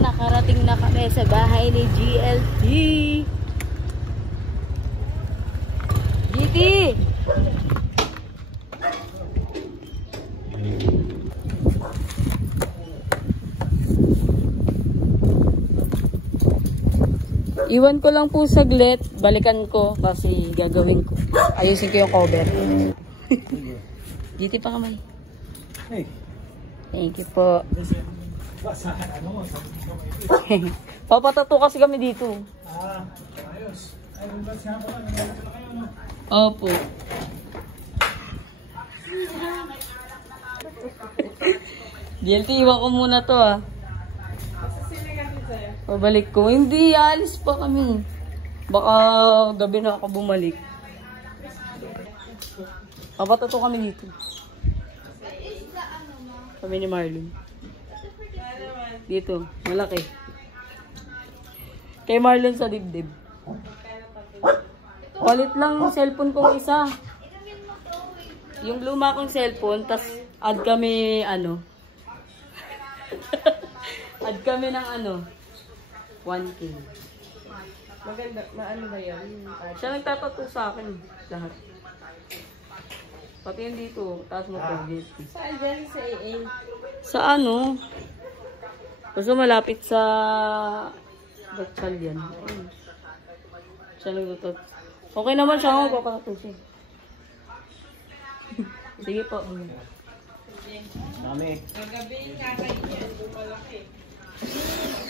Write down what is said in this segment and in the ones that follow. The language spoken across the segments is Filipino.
Nakarating na kami sa bahay ni GLT. GT! Iwan ko lang po saglit. Balikan ko kasi gagawin ko. Ayusin ko yung cover. GT pa kamay. Thank you po. Papatato kasi kami dito. Ayos. Ayun ba siya pa? Naglalakad na kayo, no? Opo. GLT, iwan ko muna to ah. Pabalik ko. Hindi, alis pa kami. Baka gabi na ako bumalik. Papatato kami dito. Kami ni Marlon. Dito, malaki. Kay Marlon sa dibdib. Ulit lang yung cellphone kong isa. Yung luma kong cellphone, tas add kami, ano. Add kami ng ano, 1K. Maganda, maano ba yan? Siya nagtatato sa akin, lahat. Pati yun dito, taas mo po. Saan dyan sa AA? Sa ano? Gusto malapit sa Gatchal yan. Siya nagtutot. Okay naman siya ako, papakatusin. Sige po. Dami. Kagabi nga kayo niya, malaki.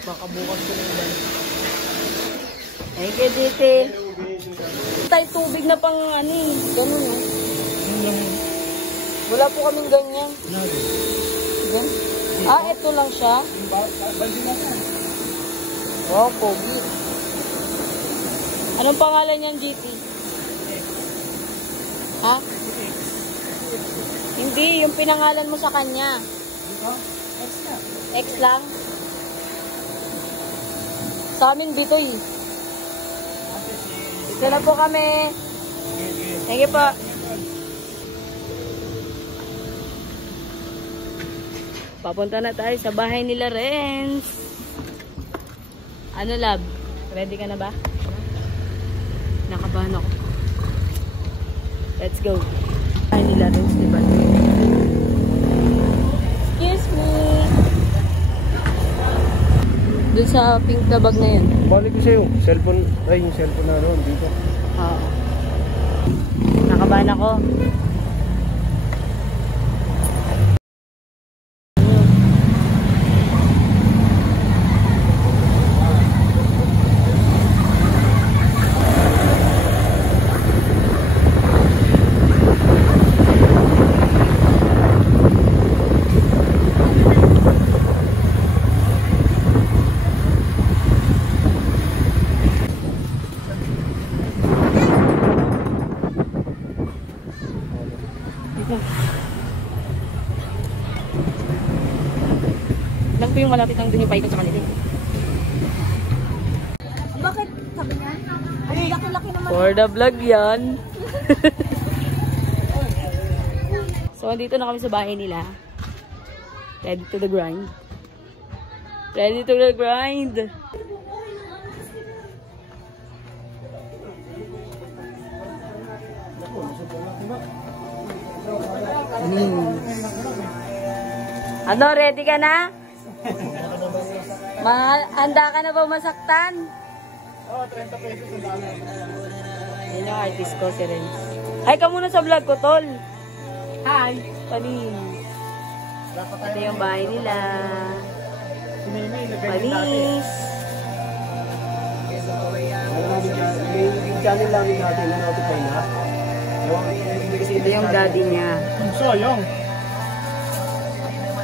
Baka bukas ko na yung Thank you, Dite. Tayo tubig na pang ano eh. Ganun eh. Wala po kaming ganyan. Ganyan? Ah, ito lang siya. Wow, pogi. Anong pangalan niyan, GT? Ha? Hindi, yung pinangalan mo sa kanya. X lang? Sa amin, Bitoy. Ito na po kami. Thank you po. Papunta na tayo sa bahay nila, Renz. Ano, love? Ready ka na ba? Nakabahan ako. Let's go. Bahay nila, Renz, diba? Excuse me. Doon sa pink na bag na yun. Balik ko sa'yo. Cellphone, ay yung cellphone na noon dito. Oo. Nakabahan ako. Lang po yung malapit lang dun yung paikot sa kanila. Bakit? Sabi niya? Ang laki-laki For the vlog yan. So, dito na kami sa bahay nila. Ready to the grind. Ready to the grind. Ano, ready ka na? Handa ka na ba masaktan? Oo, 30 pesos na dami. Yan yung artist ko, si Renz. Hi ka muna sa vlog ko, tol. Hi. Panis. Ito yung bahay nila. Panis. Yung channel lang natin na notify na. Ito yung daddy niya. So, yung.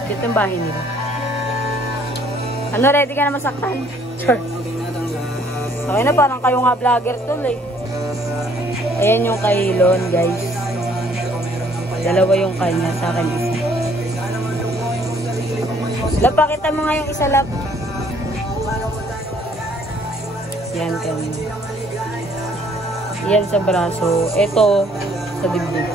Ito yung bahay nila. Ano, ready ka na masaktan? Sure. Okay na, parang kayo nga vlogger tol eh. Ayan yung kay Lon, guys. Dalawa yung kanya, sa akin isa. Lab, pakita mo nga yung isa, Lab. Yan kanya. Yan sa braso. Ito sa dibdib.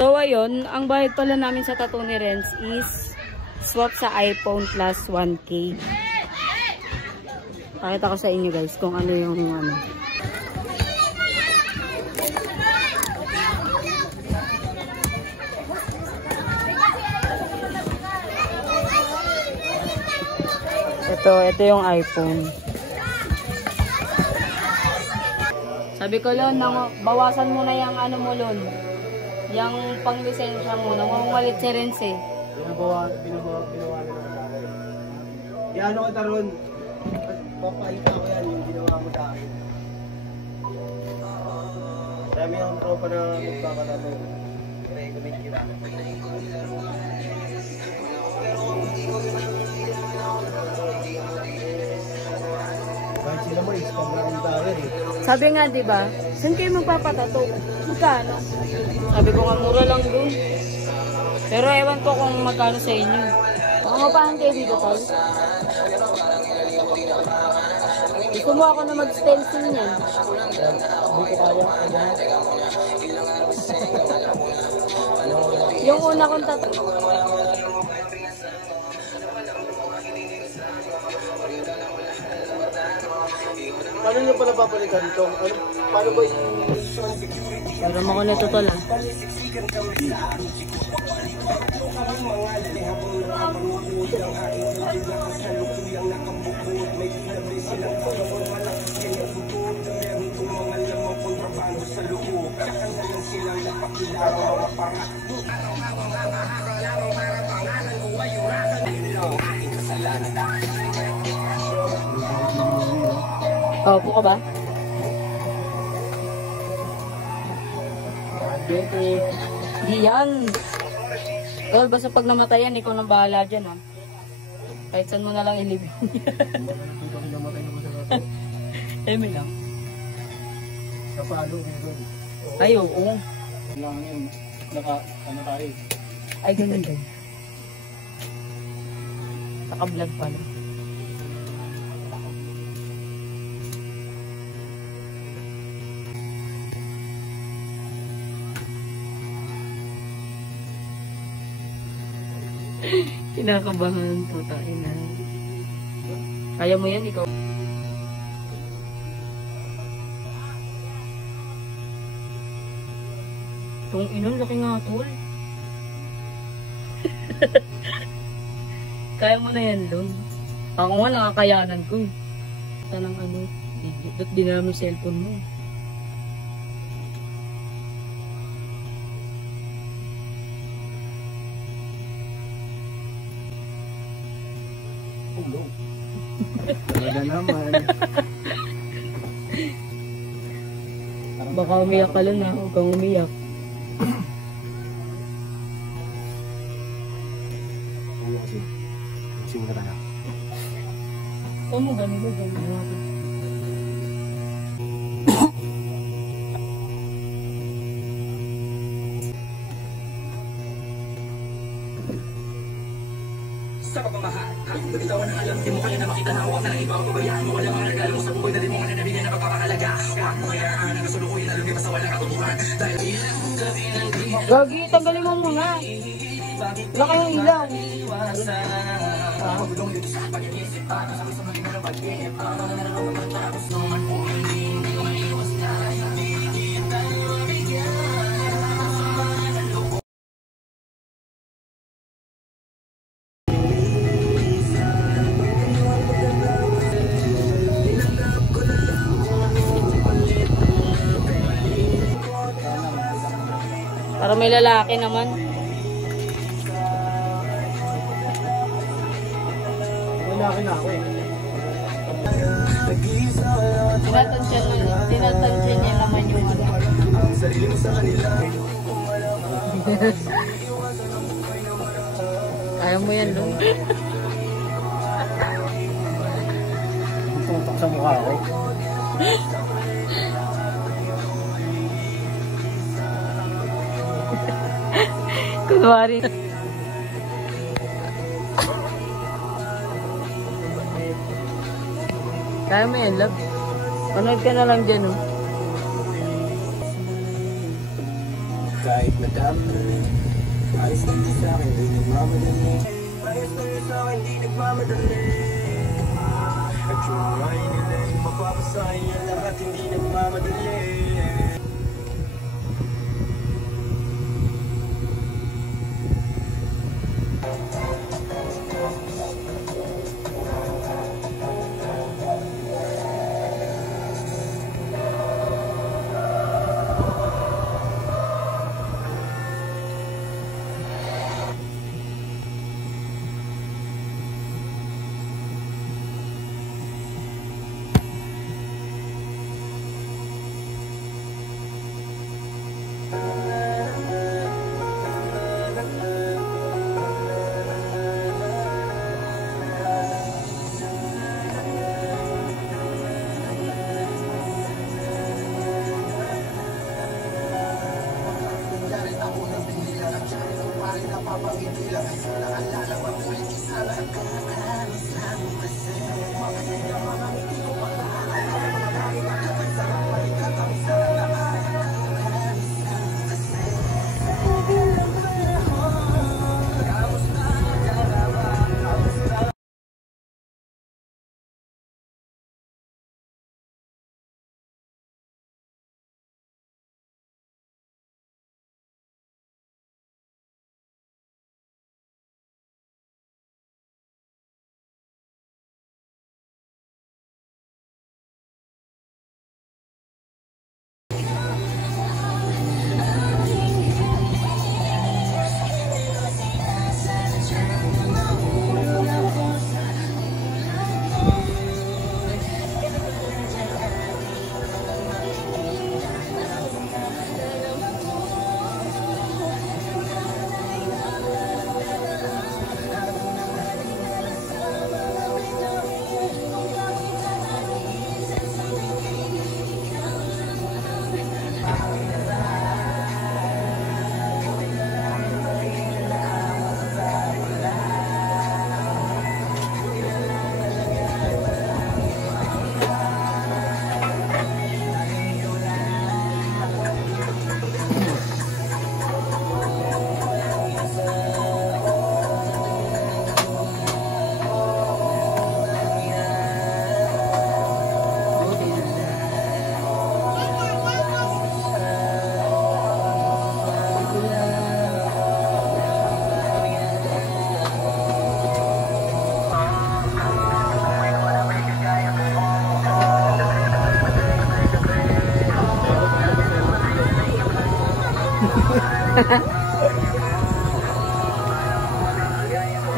So, ayun, ang bayad pala namin sa tattoo ni Renz is swap sa iPhone plus 1K. Pakita ko sa inyo guys kung ano yung ano. Ito yung iPhone. Sabi ko, Lon, bawasan mo na yung ano mo, Lon. Yung pang-lisensya mo, nangungalit si Renz eh. Binabawa nila ng dami. Yan ako taron. Papalita ko yan yung ginawa mo sa akin. Dami ang tropa na magpapatato. Recommend kita. Kahit sila mo, ispam na rin tayo eh. Sabi nga, di ba? Saan kayo magpapatato? Magkano? Sabi ko nga, mura lang dun. Pero ewan ko kung magkano sa inyo. Mapahan kayo dito, tol? Gusto mo ako na mag-stencil niyan. Hindi ko kaya. Yung una kong tattoo. Paano nyo pala papalikan ito? Paano ba yung... Pero ako nito tol ah. Opo ka ba? Di yan. Tol, basta pag namatayan, ikaw nang bahala dyan ha. Kahit saan mo na lang ilibing. Eme lang. Kapalo. Ay, oo. Lang yun. Ano tayo? Ay, ganun din. Naka-vlog pala. Kinakabahan po tayo na. Kaya mo yan, ikaw. Itong inon, laki nga tol. Kaya mo na yan, Lon. Ako nga, nakakayanan ko. Tanang ano, ba't di na naman cellphone mo? Wala naman. Baka umiyak ka lang ha, huwag kang umiyak. Sino ka na? Saan mo ganito? Ganito. sa pagmamahal. Bitawan ng alam, di mo kaya na makita na huwag na lang iba ang babayaan mo. Wala mga regalo mo sa buhay na di mo nga nabigyan na pagpapahalaga. Huwag mo hayaan na kasulukuyan na lumipas sa walang katutuhan. Dahil ilang gabi ng di Gagi, tanggalin mo muna. Wala kayong ilaw. Para may lalaki naman. Lalaki na ako eh. Tinatansya niya naman yung ano. Ayaw mo yan, Lung. Tutok sa mukha ko. Kunwari. Kaya mo yan, love. Panood ka na lang dyan, oh. Kahit madami, ayos lang sa akin, di nagmamadali. Ayos lang sa akin, di nagmamadali. At try nila yung mapapasaya lahat, hindi nagmamadali.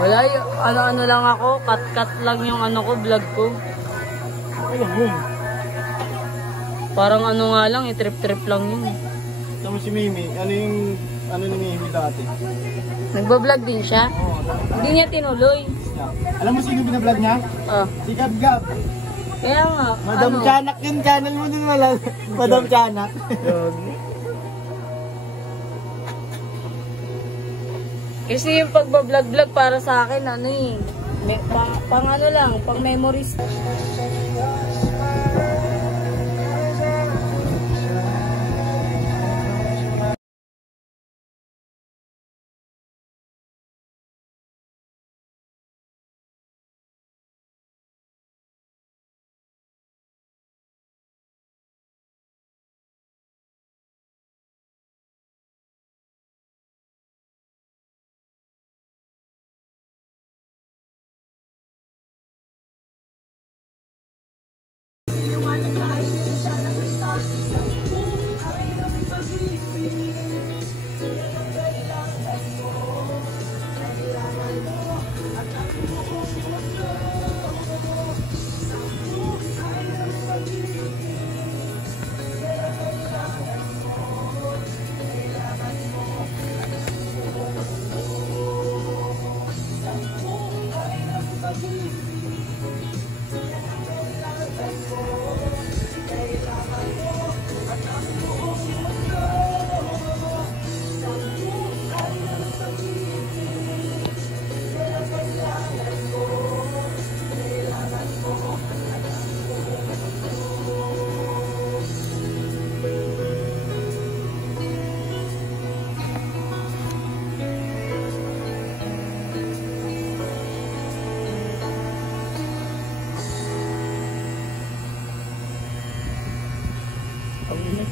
Wala, ano lang ako, cut lang yung ano ko, vlog ko. Parang ano nga lang, trip lang yun. Tama si Mimi, ano ni Mimi dati? Nagbablog din siya? Oo. Hindi niya tinuloy. Alam mo sino binablog niya? Ah. Si Gab. Kaya nga, Madam ano? Chanak yung channel mo din wala. Madam Chanak. Kasi yung pagbablog-vlog para sa akin, ano eh. Pang ano lang, pang memories.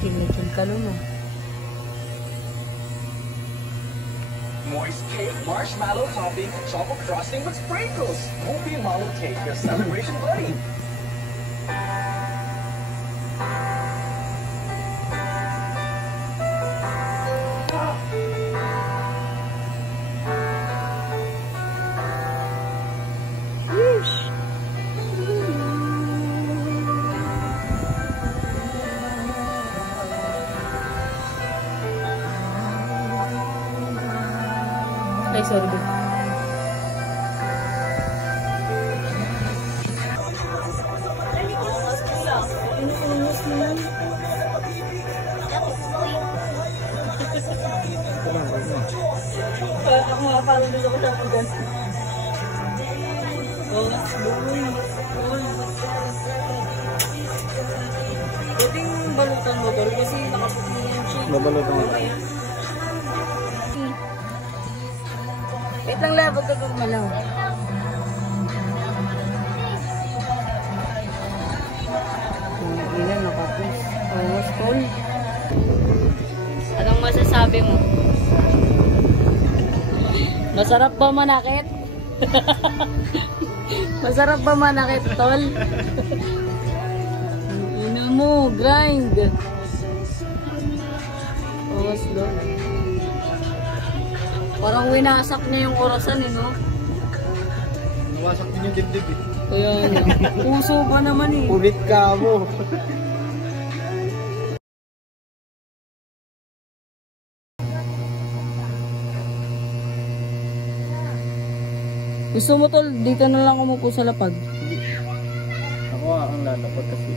Kinikin ka luno. Moist cake, marshmallow topping, chocolate frosting with sprinkles. Moby Mallow Cake, your celebration buddy. Ay, sorry. Babe. Ako nga, parang gusto ko sa paggan. Pwedeng balutan mo doon kasi nakaputi yung shake. Babalutan mo. Wait lang lang, huwag ka gumalaw. Ilan nakapos? Almost full. Anong masasabi mo? Masarap ba manakit? Masarap ba manakit, tol? Ina mo, grind. Almost done. Parang winasak niya yung orasan, eh, no? Nawasak din yung dibdib eh. Kaya, puso pa naman eh. Ulit ka mo. Gusto mo, tol, dito na lang umupo sa lapag. Ako ang lalapot kasi.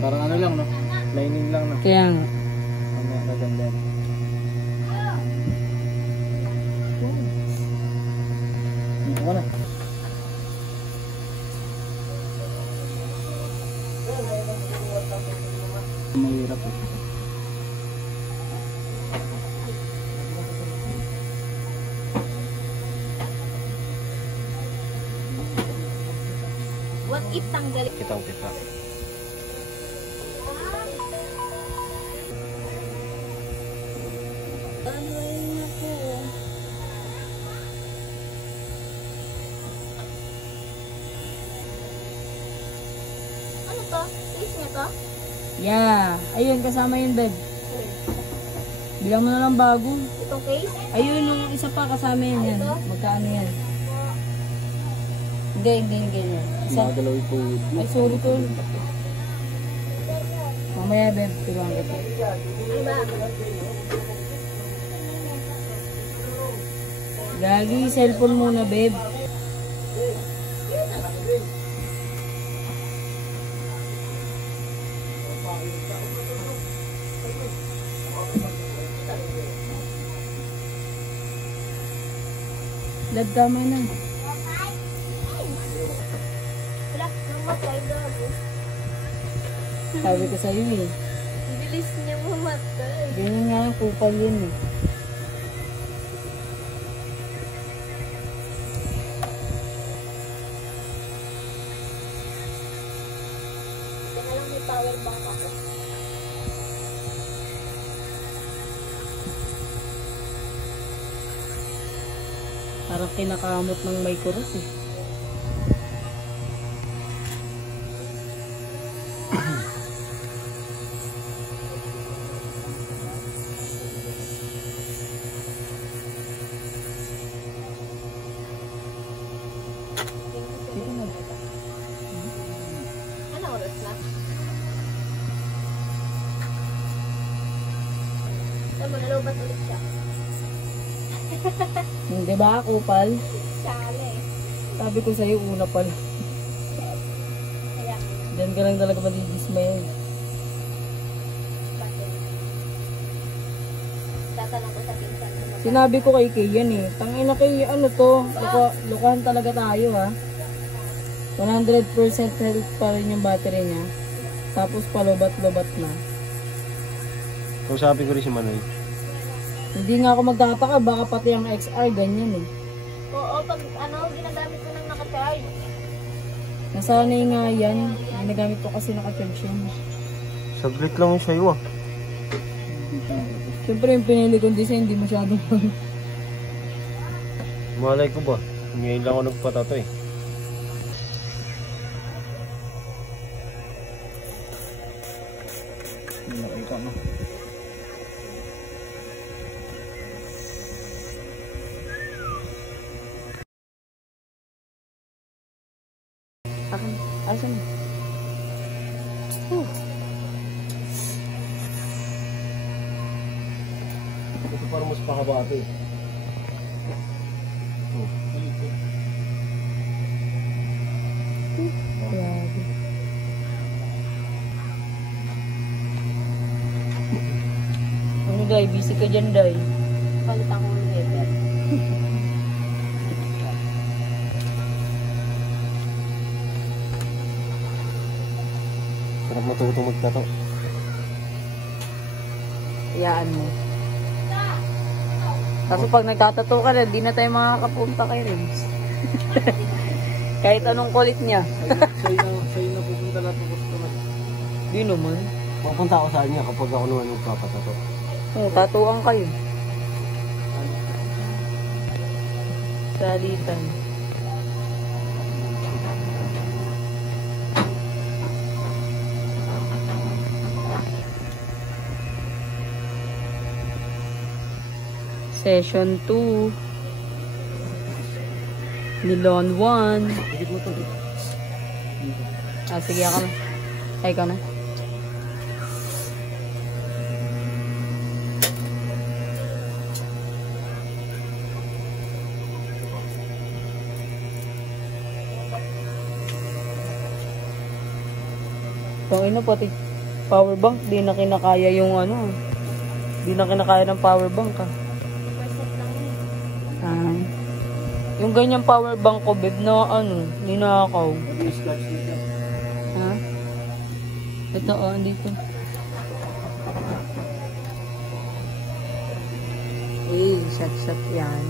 Parang ano lang, no? Lining lang, no? Kaya nga. Maganda. Dito ka na. Mahirap eh. What if tanggalin? Kita. Ano to? Face niya to? Yeah. Ayun, kasama yun, babe. Bilang mo na lang bago. Itong case? Ayun, yung isa pa kasama yan. Yan. Magkano yan? Hindi ganyan. Isa. Magalaw po. Ay, sorry, tol. Mamaya, babe. Turuan kita. Ano ba? Gagi, cellphone muna, babe. Lad, tama na. Wala, namatay gago. Sabi ko sa'yo eh. Bilis niya mamatay. Ganyan nga yung kupal yun eh. Kaya lang may power bank ako. Parang kinakamot ng may kurot eh. Ano oras na? Tama, nalobat ulit siya. Hindi ba, kupal? Sale. Sabi ko sa'yo, una pala. Kaya, Diyan ka lang talaga madidismay. bakit? Tatanong ko sa pinsan ko. Sinabi ko kay Kay yan eh. Tangina Kay, ano to? Lukahan talaga tayo ha. 100% health pa rin yung battery niya. Tapos palobat-lobat na. Kung sabi ko rin si Manoy. Hindi nga ako magtataka, baka pati ang XR ganyan eh. Oo, pag ginagamit ko ng nakatay. Nasanay nga yan. Ginagamit ko kasi naka-charge yun. Saglit lang yung sa'yo ah. Siyempre yung pinili kong design, hindi masyadong Malay ko ba? Ngayon lang ako nagpatato eh. Nakita mo. Akin, asan? Ito parang mas pahaba ito eh. Grabe. Ano Day, busy ka dyan Day. Palit ako ng level. Sarap matutong magtato. Iyaan mo. Kaso pag nagtatato ka na, di na tayo makakapunta kay Rims. Kahit anong kulit niya. Sa'yo na pupunta lahat ng customer. Di naman. Pupunta ako sa kanya kapag ako naman magpapatato. Oo, tatuan kayo. Salitan. Session 2. Nilon 1. Higit mo to. Ah, sige ako na. Ay, ikaw na. Tangin na pati power bank, di na kinakaya yung ano. Di na kinakaya ng power bank ah. Percent lang yun. Ah. Yung ganyang power bank ko, babe, na ano, ninakaw. Scotch dito. Ha? Ito, oh, andito. Eh, shot yan.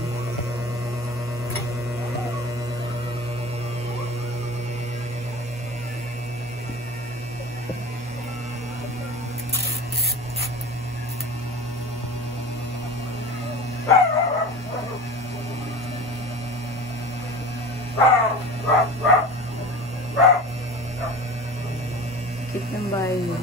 Cute ng bahay niya.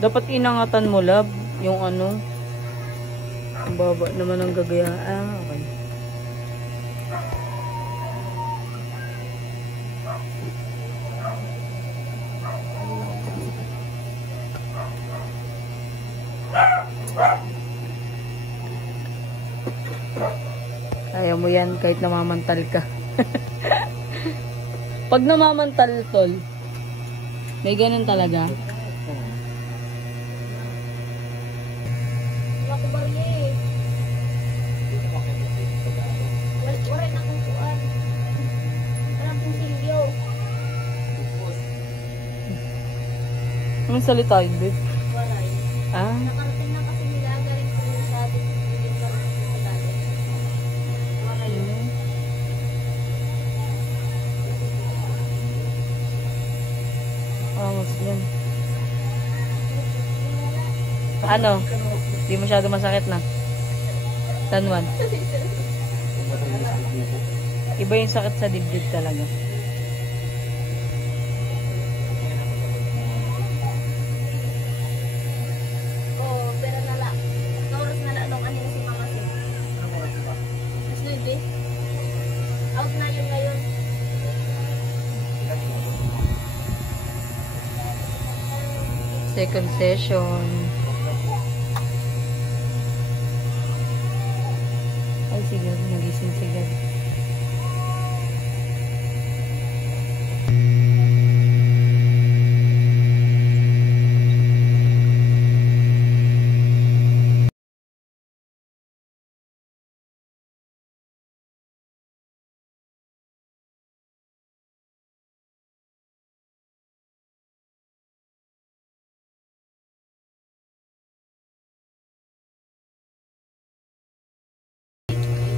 Dapat inangatan mo, love, yung ano. Ang baba naman ang gagaya. Ah, okay. mo yan kahit namamantal ka. Pag namamantal, tol, may ganun talaga. Wala ko barya eh. Wala na kong kuan. Wala kong silyo. Anong salita yun, babe? Waray. Ah, Nakarating na kasi nila. Galing ko yung sa atin. Hindi pa rin sa dati. Waray. angas yan. Ano? Di masyado masakit na. Tanwan. Iba yung sakit sa dibdib talaga. Oo, pero nala. Kauras nala nung ano si Mama Sim. Mas nude eh. Out na yun ngayon. Second session. Ay, sige. Nagising si Gab.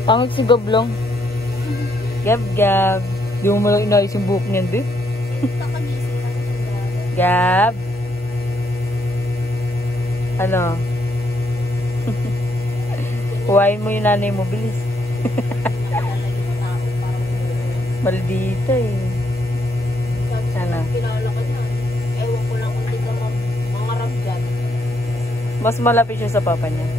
Pangit si Gablong. Gab. Di mo malang inayos yung buhok niyan, di? Kakagising na sa dati. Gab. Ano? Huwain mo yung nanay mo, bilis. Maldita eh. Sana. Kilala ka na. Ewan ko lang kung di ka mangarap dyan. Mas malapit siya sa papa niya.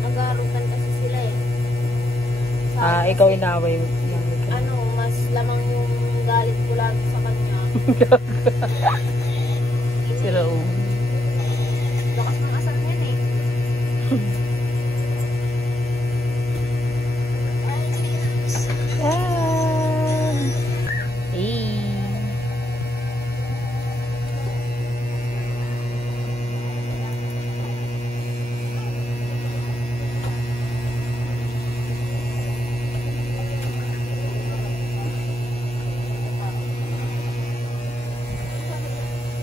Nag-aarutan kasi sila eh. Ikaw inaaway mo. Ano, mas lamang yung galit ko lagi sa kanya. Sira o. Lakas ng asal yan eh.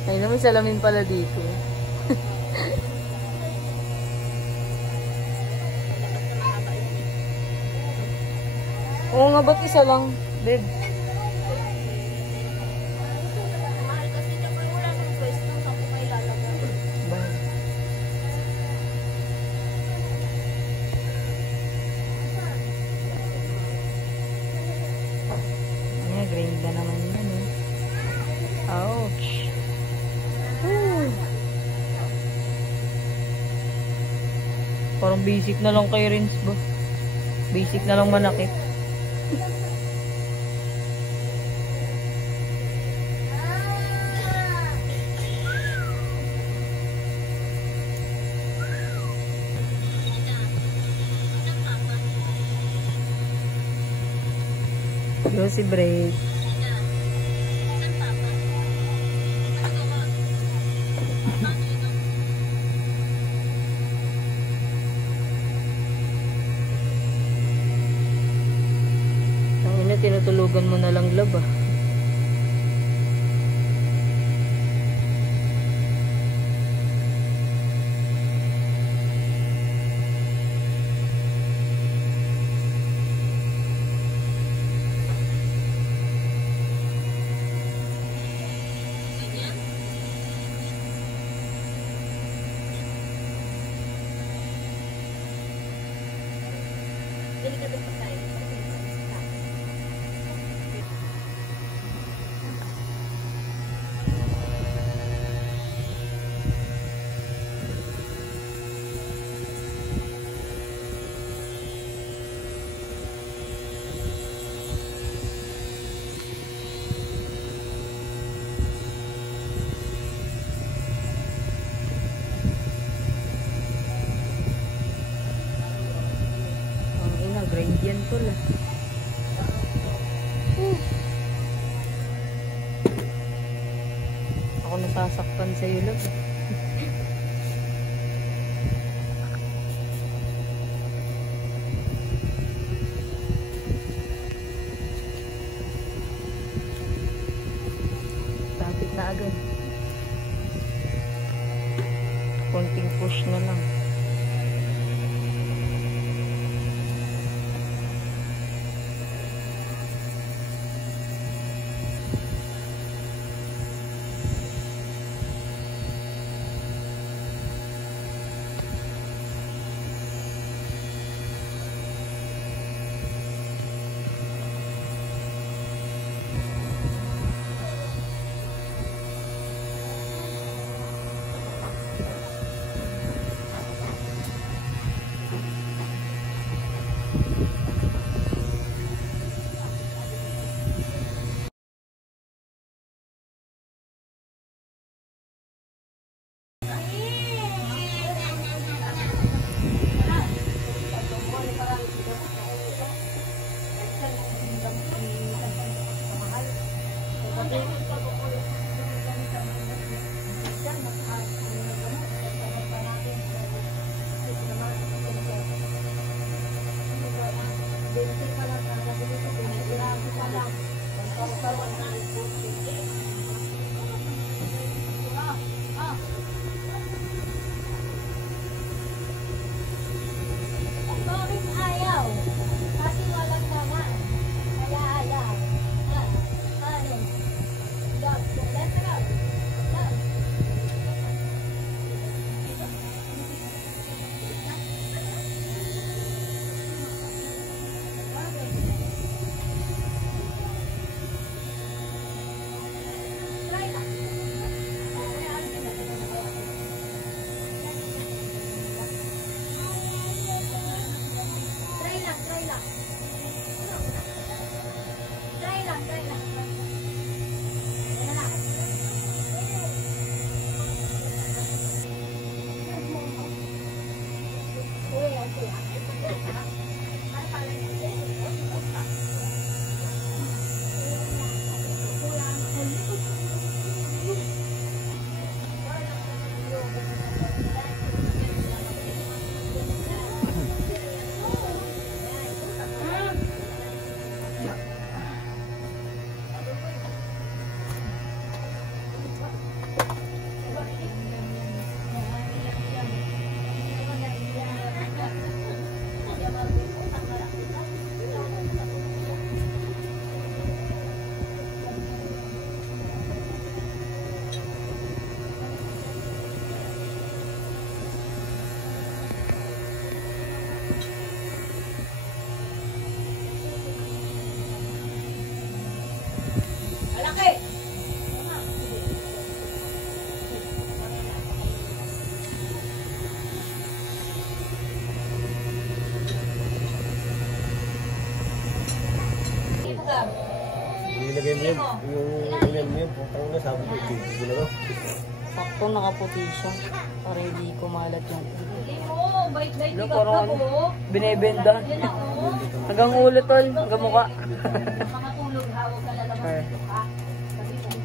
Ay, may salamin pala dito. Oo nga, ba't isa lang? Babe. Mahal kasi niya pero wala nang pwesto. Saan ko kayo lalagay? Ba? Green na naman yan eh. Ouch. Parang basic na lang kay Rins ba? Basic na lang manakit. Josie break. Tinutulugan mo na lang lab ah. Dili ka doon pa tayo. tol eh. Ako nasasaktan sa iyo lang. Tapit na agad. Konting push na lang. Bakit ayaw? Kasi walang naman. Kaya ayaw. Ano? Go. Let's go. Go. Try lang. Try lang, try lang. Try lang, try lang. Ayan na. Uy, okay. Malaki! Nilagay mo yung email mo yun. Putang na, sabi ko, hindi na daw. Sakto nakaputi siya. Para hindi kumalat yung Oo, bait-bait Wala, ka parang po. binibenda. Yan ako. Hanggang ulo tol, hanggang mukha. Makatulog, hawag ka lalabas Sure. dito, ha?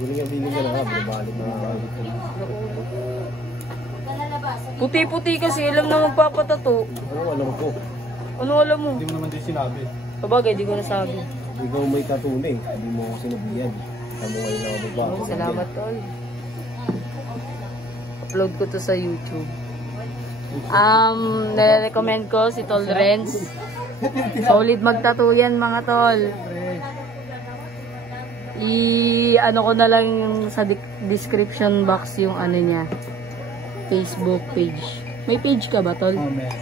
Biling ka na nga, binabalik na nga. Huwag ka lalabas. Puti-puti kasi, alam na magpapatato. Ano alam ko? Ano alam mo? Hindi mo naman din sinabi. Sabagay, di ko nasabi. Ikaw may tattoo hindi mo ako sinabihan. Ano ngayon na ako ba? Oh, salamat tol. Upload ko to sa YouTube. Nare-recommend ko si Tol Renz. Solid magtattoo yan mga tol. Ano ko na lang sa description box yung ano niya. Facebook page. May page ka ba tol? Oh, meron.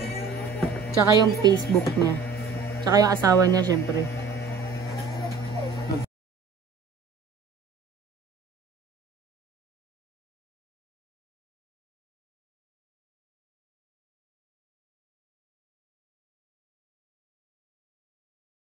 Tsaka yung Facebook niya. Tsaka yung asawa niya syempre.